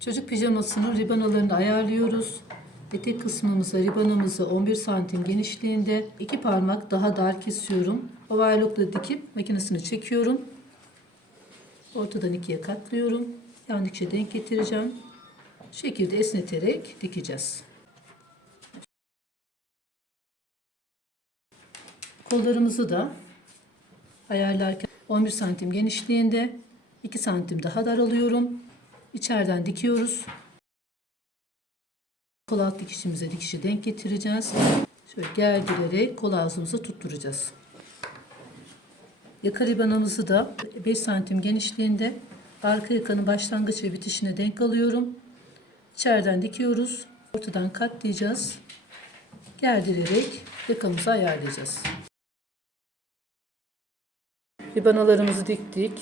Çocuk pijamasının ribanalarını ayarlıyoruz. Etek kısmımıza ribanımızı 11 santim genişliğinde iki parmak daha dar kesiyorum. Overlockla dikip makinesini çekiyorum. Ortadan ikiye katlıyorum. Yan denk getireceğim. Şekilde esneterek dikeceğiz. Kollarımızı da ayarlarken 11 santim genişliğinde 2 santim daha dar alıyorum. İçeriden dikiyoruz. Kol alt dikişimize dikişi denk getireceğiz. Şöyle gerdirerek kol ağzımızı tutturacağız. Yaka ribanımızı da 5 santim genişliğinde arka yakanın başlangıç ve bitişine denk alıyorum. İçeriden dikiyoruz. Ortadan katlayacağız. Gerdirerek yakamızı ayarlayacağız. Ribanalarımızı diktik.